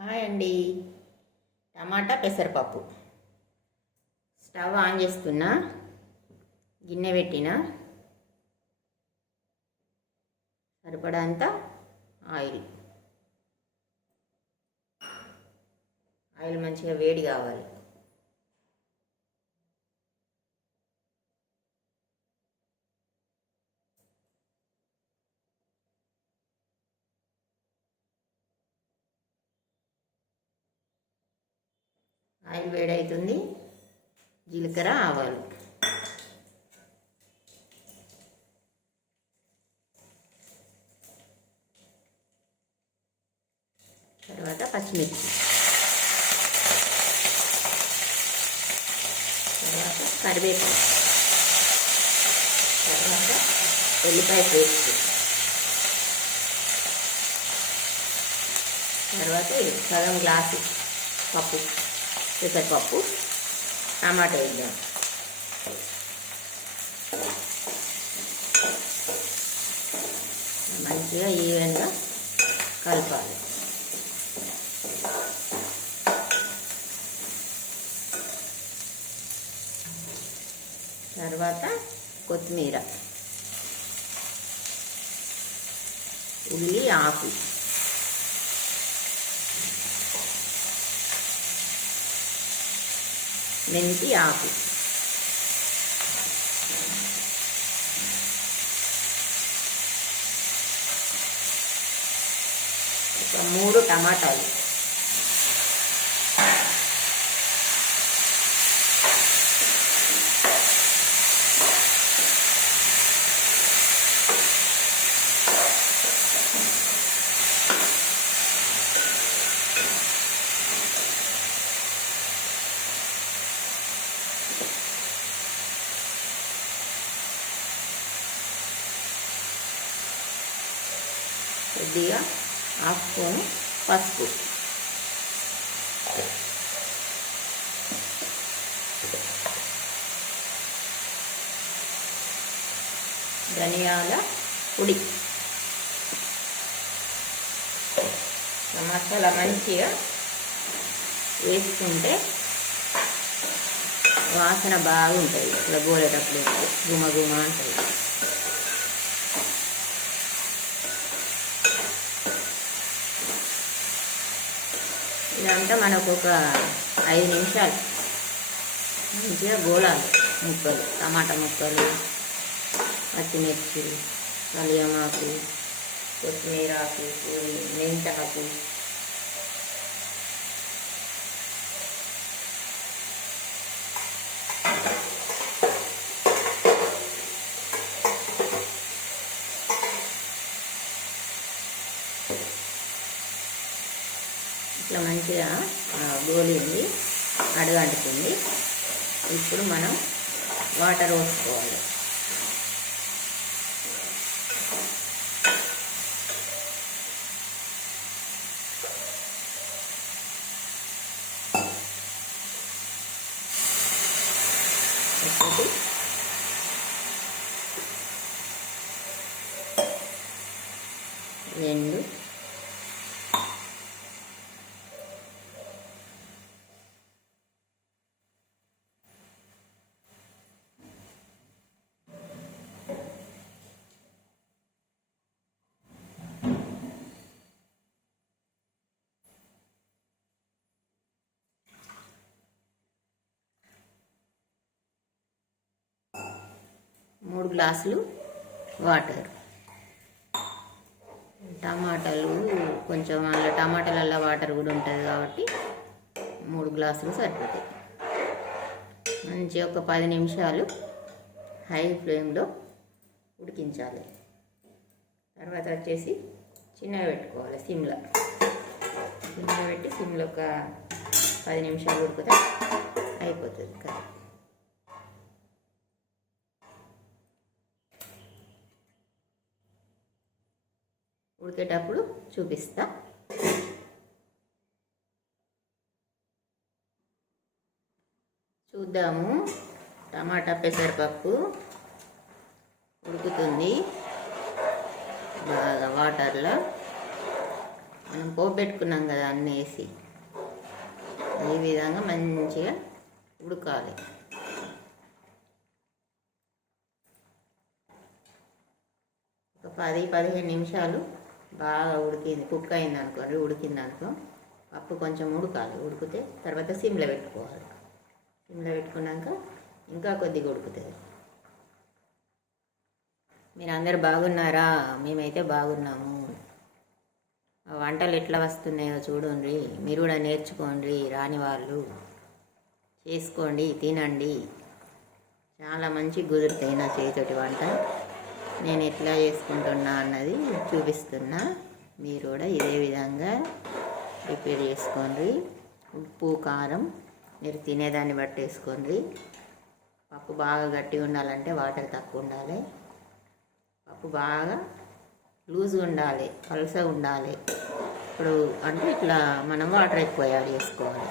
Hi అండి. టమాటా పెసరపప్పు. Stove on చేస్తున్నా. గిన్నె పెట్టిన. సరిపడంత ఆయిల్. ఆయిల్ మంచిగా వేడి కావాలి. ఆయిల్ వేడవుతుంది జీలకర్ర ఆవాలు. తర్వాత పచ్చిమిర్చి. తర్వాత కరివేపాకు. తర్వాత ఎల్లిపాయ పేస్ట్. తర్వాత సగం గ్లాసు పప్పు. పెసరపప్పు టమాటా వేద్దాం. మంచిగా ఈవెన్గా కలపాలి. తర్వాత కొత్తిమీర. ఉల్లి ఆకు. మెంతి ఆకు ఒక మూడు టమాటాలు కొద్దిగా హాఫ్ స్పూన్ పసుపు. ధనియాల పొడి. మసాలా మంచిగా వేసుకుంటే వాసన బాగుంటుంది. ఇట్లా బోలేటప్పుడు గుమ గుమ అంటుంది. ఇదంతా మనకు ఒక ఐదు నిమిషాలు. మంచిగా గోళాలు ముక్కలు టమాటా ముక్కలు పచ్చిమిర్చి కలియమాకు కొత్తిమీర ఆకు మెంతాకు ఇట్లా మంచిగా ఆ, గోలింది అడుగంటుతుంది. ఇప్పుడు మనం వాటర్ పోసుకోవాలి ఒకటి రెండు మూడు గ్లాసులు వాటర్. టమాటాలు కొంచెం అలా టమాటాలల్లో వాటర్ కూడా ఉంటుంది కాబట్టి మూడు గ్లాసులు సరిపోతాయి. మంచి ఒక పది నిమిషాలు హై ఫ్లేమ్లో ఉడికించాలి. తర్వాత వచ్చేసి చిన్నగా పెట్టుకోవాలి సిమ్లో. సిమ్లో పెట్టి సిమ్లో ఒక పది నిమిషాలు ఉడికితే అయిపోతుంది కదా ఉడికేటప్పుడు చూపిస్తా. చూద్దాము. టమాటా పెసరపప్పు ఉడుకుతుంది. బాగా వాటర్లో మనం పోపు కదా అన్నీ వేసి. ఈ విధంగా మంచిగా ఉడకాలి. ఒక పది పదిహేను నిమిషాలు బాగా ఉడికింది కుక్ అయింది అనుకోండి ఉడికింది అనుకో పప్పు కొంచెం ఉడకాలి. ఉడికితే తర్వాత సిమ్లో పెట్టుకోవాలి. సిమ్లో పెట్టుకున్నాక ఇంకా కొద్దిగా ఉడుకుతుంది. మీరు అందరు బాగున్నారా? మేమైతే బాగున్నాము. ఆ వంటలు ఎట్లా వస్తున్నాయో చూడండి. మీరు కూడా నేర్చుకోండి రాని వాళ్ళు. చేసుకోండి తినండి. చాలా మంచి కుదురుతాయి నా చేతోటి వంట. నేను ఎట్లా చేసుకుంటున్నా అన్నది చూపిస్తున్నా. మీరు కూడా ఇదే విధంగా ప్రిపేర్ చేసుకోండి. ఉప్పు కారం మీరు తినేదాన్ని బట్టి వేసుకోండి పప్పు బాగా గట్టిగా ఉండాలంటే వాటర్ తక్కువ ఉండాలి. పప్పు బాగా లూజ్గా ఉండాలి పలుసగా ఉండాలి. ఇప్పుడు అంటే ఇట్లా మనం వాటర్ ఎక్కువ యాడ్ చేసుకోవాలి.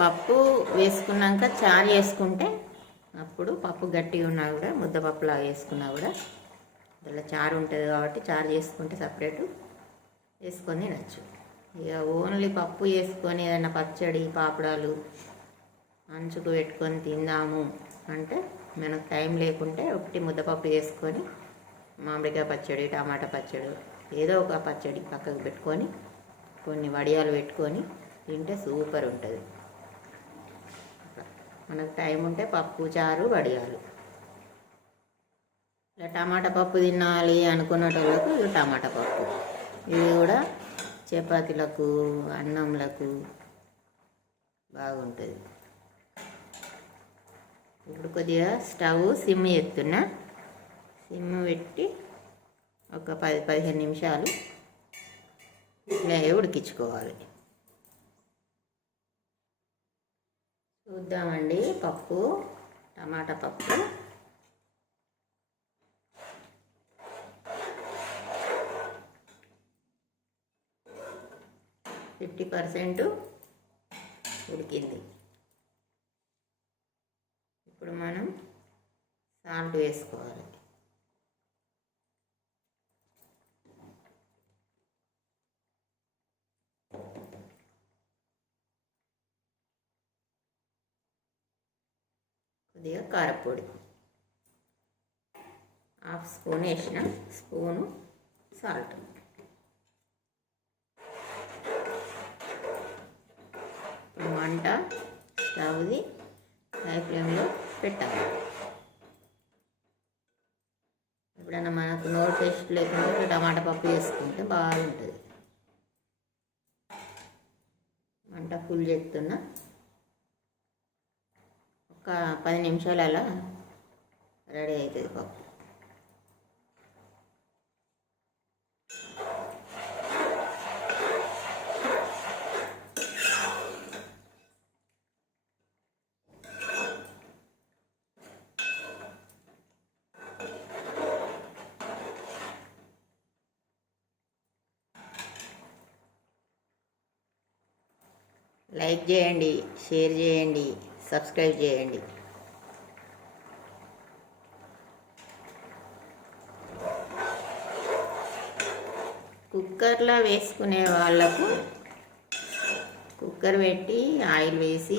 పప్పు వేసుకున్నాక చారు వేసుకుంటే అప్పుడు పప్పు గట్టిగా ఉన్నా కూడా ముద్దపప్పులాగా వేసుకున్నా కూడా ఇలా చారు ఉంటుంది కాబట్టి చారు చేసుకుంటే సపరేటు వేసుకొని తినచ్చు. ఇక ఓన్లీ పప్పు వేసుకొని ఏదైనా పచ్చడి పాపడాలు అంచుకు పెట్టుకొని తిందాము అంటే మనకు టైం లేకుంటే ఒకటి ముద్దపప్పు వేసుకొని మామిడికాయ పచ్చడి టమాటా పచ్చడి ఏదో ఒక పచ్చడి పక్కకు పెట్టుకొని కొన్ని వడియాలు పెట్టుకొని తింటే సూపర్ ఉంటుంది. మనకు టైం ఉంటే పప్పు చారు వడియాలు. ఇలా టమాటా పప్పు తినాలి అనుకునేటోళ్ళకు ఇది టమాటా పప్పు. ఇది కూడా చపాతీలకు అన్నంలకు బాగుంటుంది. ఇప్పుడు కొద్దిగా స్టవ్ సిమ్ ఎత్తున్నా. సిమ్ పెట్టి ఒక పది పదిహేను నిమిషాలు ఇలా ఉడికించుకోవాలి. చూద్దామండి పప్పు టమాటా పప్పు. ఫిఫ్టీ పర్సెంట్ ఉడికింది. ఇప్పుడు మనం సాల్ట్ వేసుకోవాలి. కొద్దిగా కారపొడి. హాఫ్ స్పూన్ వేసిన స్పూను సాల్ట్. ఇప్పుడు మంట స్టవ్ది హై ఫ్లేమ్లో పెట్టాలి. ఎప్పుడైనా మనకు నో టేస్ట్ లేకుండా టమాటా పప్పు వేసుకుంటే బాగుంటుంది. మంట ఫుల్ చేస్తున్నా ఒక పది నిమిషాలలో రెడీ అవుతుంది పప్పు. లైక్ చేయండి షేర్ చేయండి. సబ్స్క్రైబ్ చేయండి. కుక్కర్లో వేసుకునే వాళ్ళకు కుక్కర్ పెట్టి ఆయిల్ వేసి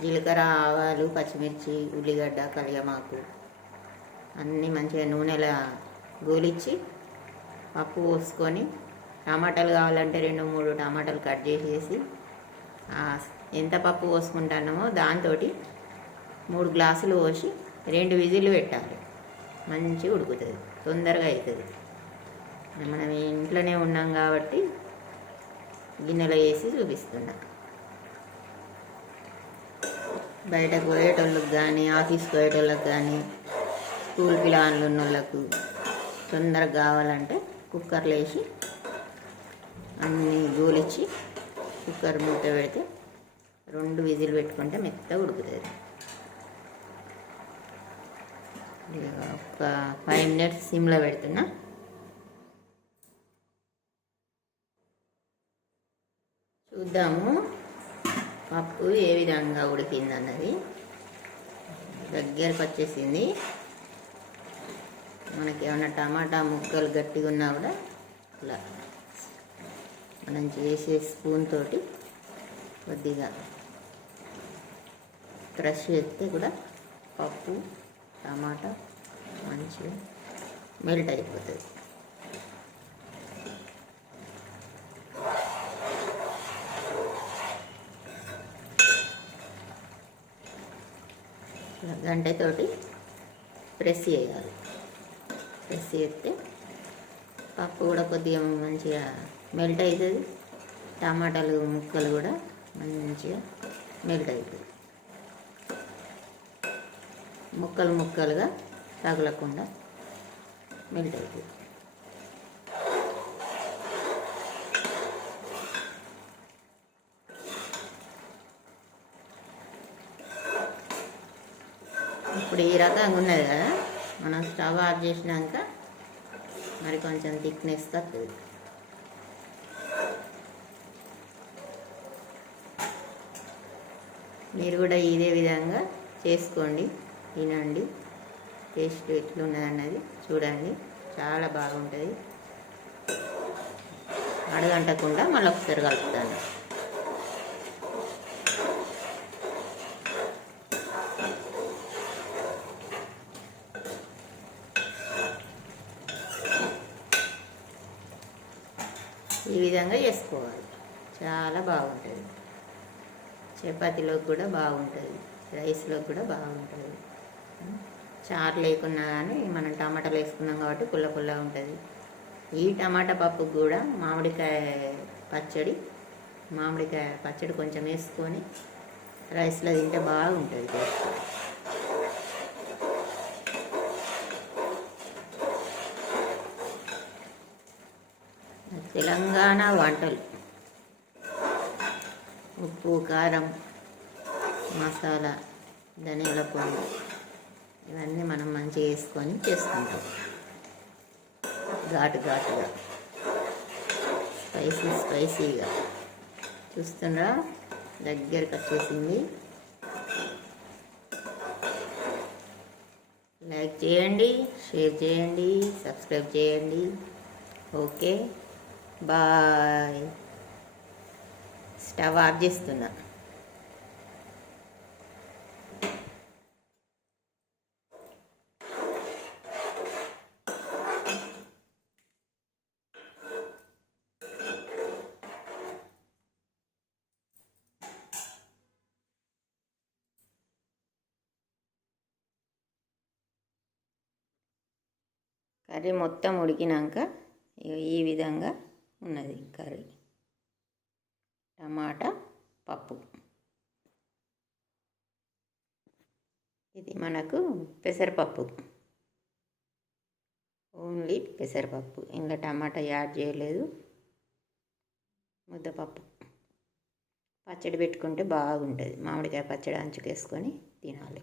జీలకర్ర ఆవాలు పచ్చిమిర్చి ఉల్లిగడ్డ కలియమాకు అన్నీ మంచిగా నూనెలో గోలిచ్చి పప్పు పోసుకొని టమాటాలు కావాలంటే రెండు మూడు టమాటాలు కట్ చేసేసి ఎంత పప్పు పోసుకుంటానో దాంతో మూడు గ్లాసులు పోసి రెండు విజిల్లు పెట్టాలి. మంచిగా ఉడుకుతుంది తొందరగా అవుతుంది మనం ఇంట్లోనే ఉన్నాం కాబట్టి గిన్నెలో వేసి చూపిస్తున్నా. బయటకు పోయేటోళ్ళకి కానీ ఆఫీస్కి పోయేటోళ్ళకి కానీ స్కూల్ పిల్లలు ఉన్న వాళ్ళకు తొందరగా కావాలంటే కుక్కర్లో వేసి అన్నీ గోలిచ్చి కుక్కర్ మూత పెడితే రెండు విజిల్ పెట్టుకుంటే మెత్తగా ఉడుకుతుంది. ఇక ఒక ఫైవ్ మినిట్స్ సిమ్లో పెడుతున్నా. చూద్దాము పప్పు ఏ విధంగా ఉడికింది అన్నది. దగ్గరకు వచ్చేసింది. మనకి ఏమైనా టమాటా ముక్కలు గట్టిగా ఉన్నా కూడా ఇలా మనం చేసే స్పూన్ తోటి కొద్దిగా క్రష్ చేస్తే కూడా పప్పు టమాటా మంచిగా మెల్ట్ అయిపోతుంది. గంటతోటి ప్రెస్ చేయాలి. ప్రెస్ చేస్తే పప్పు కూడా కొద్దిగా మంచిగా మెల్ట్ అవుతుంది టమాటాలు ముక్కలు కూడా మంచిగా మెల్ట్ అవుతుంది ముక్కలు ముక్కలుగా తగలకుండా మెల్ట్ అవుతుంది ఇప్పుడు ఈ రకంగా ఉన్నది కదా మనం స్టవ్ ఆఫ్ చేసినాక మరి కొంచెం థిక్నెస్ తక్కువ మీరు కూడా ఇదే విధంగా చేసుకోండి తినండి. టేస్ట్ ఎట్లున్నది అన్నది చూడండి. చాలా బాగుంటుంది. అడగంటకుండా మళ్ళీ ఒకసారి కలుపుతాను. ఈ విధంగా చేసుకోవాలి. చాలా బాగుంటుంది. చపాతీలోకి కూడా బాగుంటుంది రైస్లోకి కూడా బాగుంటుంది. చారు లేకున్నా కానీ మనం టమాటాలు వేసుకున్నాం కాబట్టి పుల్ల పుల్ల ఉంటుంది. ఈ టమాటా పప్పుకు కూడా మామిడికాయ పచ్చడి మామిడికాయ పచ్చడి కొంచెం వేసుకొని రైస్లో తింటే బాగుంటుంది టేస్ట్. తెలంగాణ వంటలు. ఉప్పు కారం మసాలా ధనియాల పొడి ఇవన్నీ మనం మంచిగా వేసుకొని చేసుకుంటాం. ఘాటు ఘాటుగా. స్పైసీ స్పైసీగా. చూస్తుండ్రా దగ్గరకు వచ్చేసింది. లైక్ చేయండి షేర్ చేయండి సబ్స్క్రైబ్ చేయండి. ఓకే. బాయ్. స్టవ్ ఆఫ్ చేస్తున్నా కర్రీ మొత్తం ఉడికినాక ఈ విధంగా ఉన్నది కర్రీ. టమాటా పప్పు. ఇది మనకు పెసరపప్పు. ఓన్లీ పెసరపప్పు. ఇంకా టమాటా యాడ్ చేయలేదు. ముద్దపప్పు. పచ్చడి పెట్టుకుంటే బాగుంటుంది. మామిడికాయ పచ్చడి అంచుకేసుకొని తినాలి.